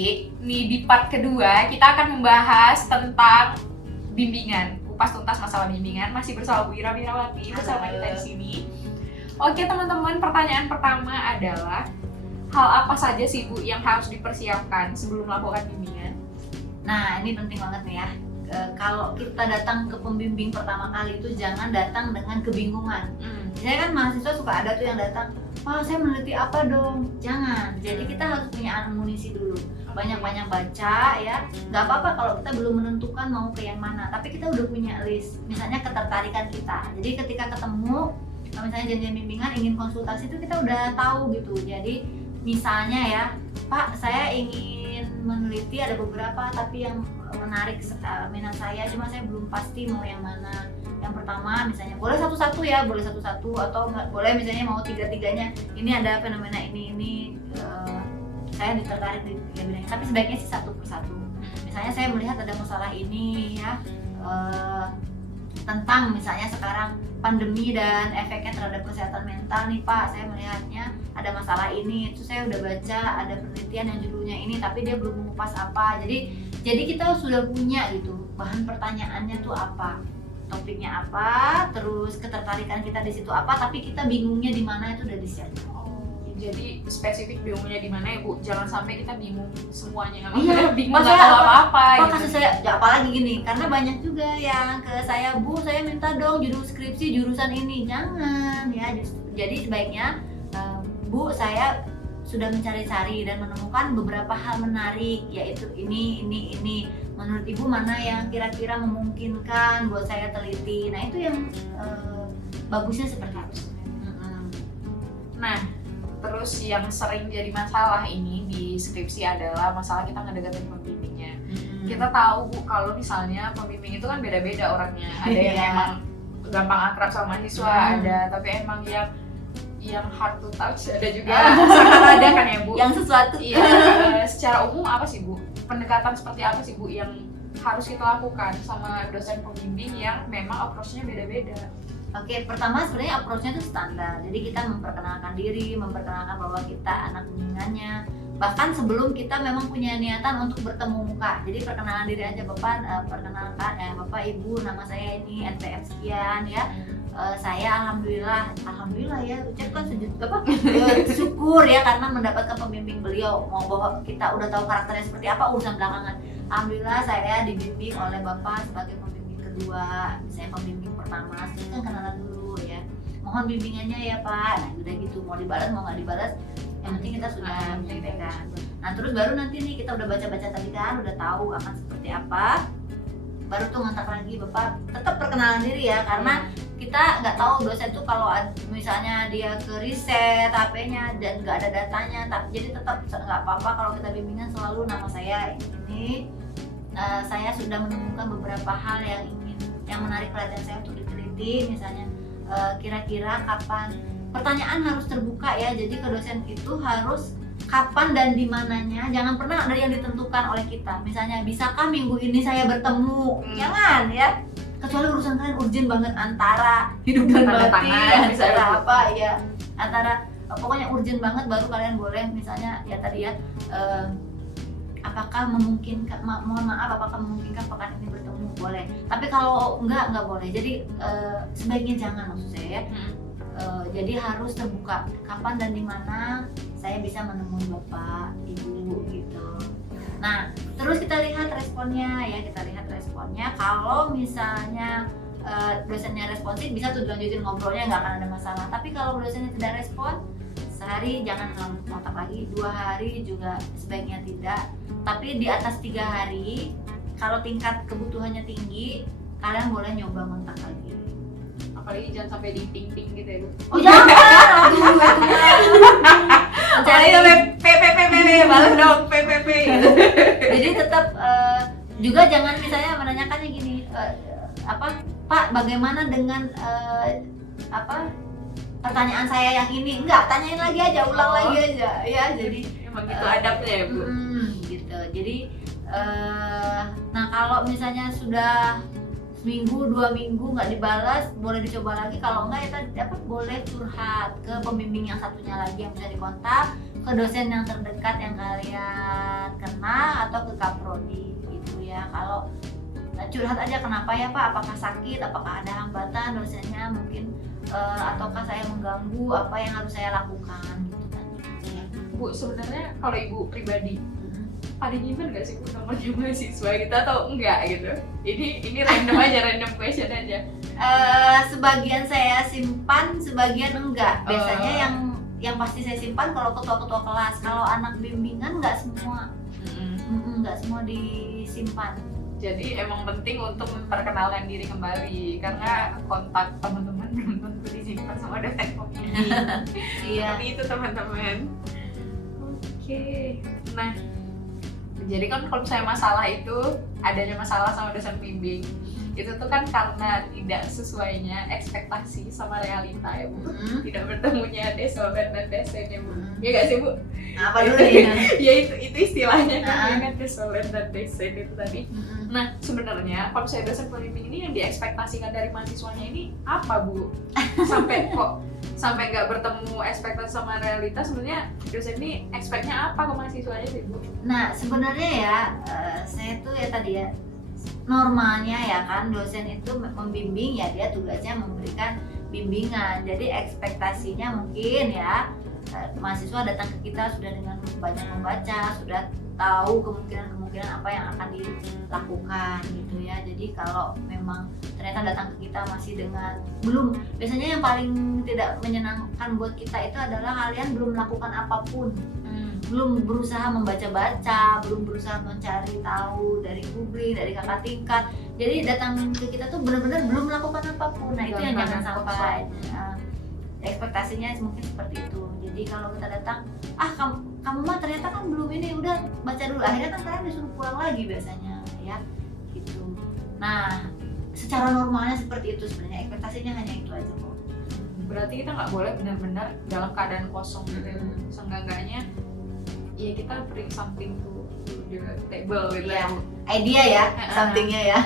nanti nih di part kedua kita akan membahas tentang bimbingan, kupas tuntas masalah bimbingan, masih bersama Bu Ira Wirawati bersama kita di sini. Oke teman-teman, pertanyaan pertama adalah hal apa saja sih Bu yang harus dipersiapkan sebelum melakukan bimbingan? Nah, ini penting banget nih ya. Kalau kita datang ke pembimbing pertama kali itu jangan datang dengan kebingungan. Saya kan mahasiswa suka ada tuh yang datang, "Pak, saya meneliti apa dong?" Jangan. Jadi kita harus punya amunisi dulu. Banyak-banyak baca ya. Nggak apa-apa kalau kita belum menentukan mau ke yang mana, tapi kita udah punya list. Misalnya ketertarikan kita. Jadi ketika ketemu, misalnya janjian bimbingan, ingin konsultasi itu kita udah tahu gitu. Jadi misalnya ya, "Pak, saya ingin meneliti ada beberapa tapi yang menarik minat saya, cuma saya belum pasti mau yang mana. Yang pertama misalnya boleh satu-satu ya, boleh satu-satu atau nggak boleh misalnya mau tiga-tiganya. Ini ada fenomena ini saya tertarik di tiga bidang, tapi sebaiknya sih satu persatu. Misalnya saya melihat ada masalah ini ya, tentang misalnya sekarang pandemi dan efeknya terhadap kesehatan mental nih Pak, saya melihatnya ada masalah ini, itu saya udah baca ada penelitian yang judulnya ini tapi dia belum mengupas apa. Jadi kita sudah punya gitu bahan pertanyaannya tuh apa, topiknya apa, terus ketertarikan kita di situ apa, tapi kita bingungnya di mana itu udah disiapkan. Jadi spesifik bingungnya di mana ya Bu? Jangan sampai kita bingung semuanya. Iya, bingung nggak tahu apa-apa. Pak, gitu. kasus saya, ya apalagi gini, karena banyak juga yang ke saya, "Bu, saya minta dong judul skripsi jurusan ini." Jangan ya, jadi sebaiknya, "Bu, saya sudah mencari-cari dan menemukan beberapa hal menarik, yaitu ini. Menurut Ibu mana yang kira-kira memungkinkan buat saya teliti?" Nah itu yang bagusnya seperti itu. Nah, terus yang sering jadi masalah ini di skripsi adalah masalah kita ngedeketin pembimbingnya. Kita tahu Bu, kalau misalnya pembimbing itu kan beda-beda orangnya. Ada yang emang gampang akrab sama mahasiswa, ada tapi emang yang hard to touch, ada juga sangat ada kan ya Bu. Yang sesuatu. Iya. Secara umum apa sih Bu? Pendekatan seperti apa sih Bu yang harus kita lakukan sama dosen pembimbing yang memang approach-nya beda-beda? Oke, pertama sebenarnya approach-nya itu standar. Jadi kita memperkenalkan diri, memperkenalkan bahwa kita anak bimbingannya. Bahkan sebelum kita memang punya niatan untuk bertemu muka. Jadi perkenalan diri aja, Bapak, perkenalkan Bapak, Ibu, nama saya ini NPM sekian ya. Saya alhamdulillah ya, ucapkan syukur ya karena mendapatkan pembimbing beliau. Mau bahwa kita udah tahu karakternya seperti apa urusan belakangan. Alhamdulillah saya dibimbing oleh Bapak sebagai pembimbing kedua, misalnya pembimbing pertama, kita kan kenalan dulu ya. Mohon bimbingannya ya Pak. Nah udah gitu, mau dibalas mau nggak dibalas, yang penting kita sudah menyampaikan. Nah terus baru nanti nih kita udah baca-baca tadi kan, udah tahu akan seperti apa. Baru tuh ngontak lagi Bapak, tetap perkenalan diri ya, karena kita nggak tahu dosen tuh kalau misalnya dia ke riset HP-nya dan nggak ada datanya, jadi tetap nggak apa-apa kalau kita bimbingan selalu nama saya ini. Saya sudah menemukan beberapa hal yang menarik perhatian saya untuk diteliti, misalnya kira-kira kapan, pertanyaan harus terbuka ya, jadi ke dosen itu harus kapan dan di mananya, jangan pernah ada yang ditentukan oleh kita. Misalnya, bisakah minggu ini saya bertemu? Jangan ya, kecuali urusan kalian urgent banget, antara hidup dan mati, antara apa ya, antara pokoknya urgent banget baru kalian boleh misalnya ya tadi ya, apakah memungkinkan, mohon maaf apakah memungkinkan pekan ini bertemu, boleh. Tapi kalau enggak boleh. Jadi sebaiknya jangan, maksud saya ya. Jadi harus terbuka kapan dan di mana saya bisa menemui Bapak, Ibu gitu. Nah, terus kita lihat responnya ya, kalau misalnya dosennya responsif bisa tuh dilanjutin ngobrolnya, nggak akan ada masalah. Tapi kalau dosennya tidak respon, sehari jangan kontak lagi, 2 hari juga sebaiknya tidak. Tapi di atas 3 hari, kalau tingkat kebutuhannya tinggi, kalian boleh nyoba kontak lagi. Apalagi jangan sampai di ping-ping gitu ya Bu. Oh jangan, aduh Cari PPP, balas dong PPP gitu. Jadi tetap juga jangan misalnya menanyakannya gini, Pak bagaimana dengan pertanyaan saya yang ini, enggak, tanyain lagi aja, ulang lagi aja ya. Jadi emang gitu adabnya ya Bu. Gitu. Jadi nah kalau misalnya sudah seminggu 2 minggu nggak dibalas, boleh dicoba lagi. Kalau enggak ya dapat boleh curhat ke pembimbing yang satunya lagi yang bisa dikontak, ke dosen yang terdekat yang kalian kenal, atau ke kaprodi gitu ya. Kalau curhat aja, kenapa ya Pak, apakah sakit, apakah ada hambatan dosennya mungkin, ataukah saya mengganggu, apa yang harus saya lakukan gitu kan ya. Bu, sebenarnya kalau Ibu pribadi ada nyimpen nggak sih nomornya mahasiswa gitu atau enggak gitu? Ini random aja, random question aja. Sebagian saya simpan, sebagian enggak. Biasanya yang pasti saya simpan kalau ketua-ketua kelas. Kalau anak bimbingan enggak semua. Enggak semua disimpan. Jadi emang penting untuk memperkenalkan diri kembali karena kontak teman-teman belum tentu disimpan sama dosen pembimbing. Iya. Seperti itu teman-teman. Oke. Nah, jadi kan kalau misalnya masalah itu, adanya masalah sama dosen pembimbing itu tuh kan karena tidak sesuainya ekspektasi sama realita ya Bu. Tidak bertemunya desolen dan desen ya Bu. Ya gak sih Bu? Nah, apa dulu ya? Ya itu istilahnya kan desolen dan desen itu tadi. Nah sebenarnya kalau misalnya dosen pembimbing ini yang diekspektasikan dari mahasiswanya ini apa Bu? Sampai nggak bertemu ekspektasi sama realita, sebenarnya dosen ini expect-nya apa ke mahasiswanya sih Bu? Nah sebenarnya ya, saya tuh ya tadi ya, normalnya ya kan dosen itu membimbing ya, dia tugasnya memberikan bimbingan. Jadi ekspektasinya mungkin ya, mahasiswa datang ke kita sudah dengan banyak membaca, sudah tahu kemungkinan apa yang akan dilakukan gitu ya. Jadi kalau memang ternyata datang ke kita masih dengan belum, biasanya yang paling tidak menyenangkan buat kita itu adalah kalian belum melakukan apapun, belum berusaha membaca-baca, belum berusaha mencari tahu dari publik, dari kakak tingkat. Jadi datang ke kita tuh benar-benar belum melakukan apapun. Nah itu yang jangan sampai. Ekspektasinya mungkin seperti itu. Jadi kalau kita datang, kamu mah ternyata kan belum ini, udah baca dulu. Akhirnya kan kalian disuruh pulang lagi biasanya ya gitu. Nah secara normalnya seperti itu sebenarnya, ekspektasinya hanya itu aja kok. Berarti kita nggak boleh benar-benar dalam keadaan kosong gitu ya. Seenggak-enggaknya ya kita bring something to the table gitu ya. Idea ya, somethingnya ya.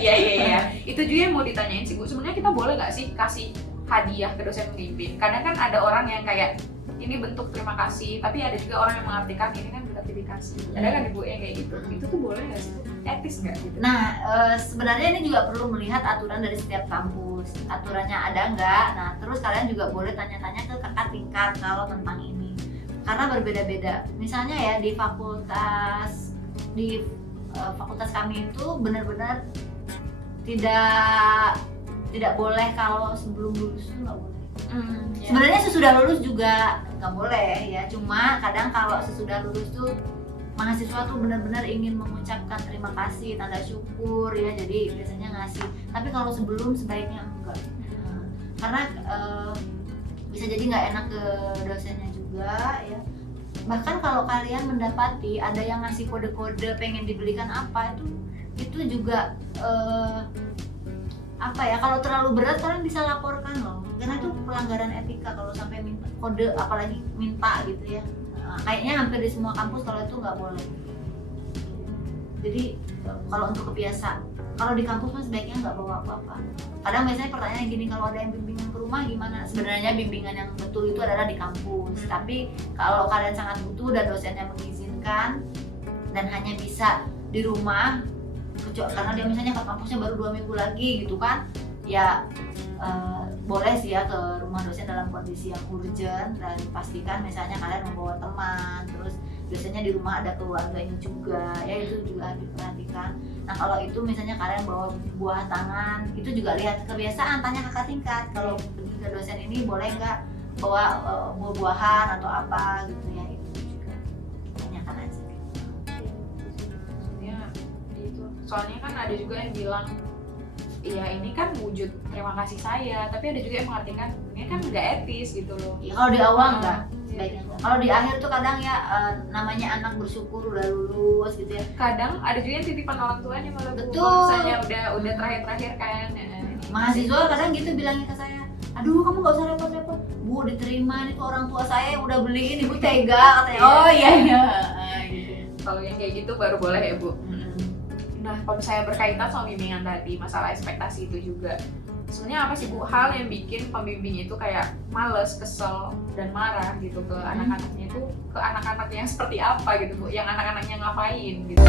Iya. Itu juga yang mau ditanyain sih Bu. Sebenarnya kita boleh nggak sih kasih hadiah ke dosen pembimbing? Kadang kan ada orang yang kayak ini bentuk terima kasih, tapi ada juga orang yang mengartikan ini kan gratifikasi. Ada kan Ibu yang kayak gitu. Itu tuh boleh nggak sih? Etis nggak gitu? Nah sebenarnya ini juga perlu melihat aturan dari setiap kampus. Aturannya ada nggak? Nah terus kalian juga boleh tanya-tanya ke kakak tingkat kalau tentang ini. Karena berbeda-beda. Misalnya ya di fakultas kami itu benar-benar tidak boleh kalau sebelum lulus itu nggak boleh. Sebenarnya sesudah lulus juga nggak boleh ya. Cuma kadang kalau sesudah lulus tuh mahasiswa tuh benar-benar ingin mengucapkan terima kasih, tanda syukur ya. Jadi biasanya ngasih. Tapi kalau sebelum sebaiknya enggak. Karena bisa jadi nggak enak ke dosennya juga ya. Bahkan kalau kalian mendapati ada yang ngasih kode-kode pengen dibelikan apa, itu juga kalau terlalu berat kalian bisa laporkan loh, karena itu pelanggaran etika kalau sampai minta kode, apalagi minta gitu ya. Kayaknya hampir di semua kampus kalau itu nggak boleh. Jadi kalau untuk kebiasaan, kalau di kampus mas sebaiknya nggak bawa apa-apa. Kadang biasanya pertanyaan gini, kalau ada yang bimbingan ke rumah gimana? Sebenarnya bimbingan yang betul itu adalah di kampus. Tapi kalau kalian sangat butuh dan dosennya mengizinkan dan hanya bisa di rumah, karena dia misalnya ke kampusnya baru 2 minggu lagi gitu kan, ya boleh sih ya ke rumah dosen dalam kondisi yang urgent, dan pastikan misalnya kalian membawa teman, terus biasanya di rumah ada keluarganya juga ya, itu juga harus diperhatikan. Nah kalau itu misalnya kalian bawa buah tangan, itu juga lihat kebiasaan, tanya kakak tingkat kalau pergi ke dosen ini boleh nggak bawa buah-buahan atau apa gitu ya, itu juga tanyakan aja. Soalnya kan ada juga yang bilang ya ini kan wujud terima kasih saya, tapi ada juga yang mengartikan ini kan nggak etis gitu loh. Ya, kalau di awal enggak, sebaiknya. Kalau di akhir tuh kadang ya namanya anak bersyukur udah lulus gitu ya. Kadang ada juga yang titipan orang tuanya malah. Betul. Kalau misalnya udah terakhir kan. Mahasiswa kadang gitu bilangnya ke saya, aduh kamu nggak usah repot-repot, Bu diterima ini tuh orang tua saya yang udah beliin, Ibu tega katanya. Oh iya. Gitu. Kalau yang kayak gitu baru boleh ya Bu. Nah, kalau misalnya berkaitan sama bimbingan tadi, masalah ekspektasi itu juga. Sebenarnya apa sih Bu hal yang bikin pembimbing itu kayak males, kesel, dan marah gitu ke anak-anaknya itu, ke anak-anaknya yang seperti apa gitu Bu, yang anak-anaknya ngapain gitu.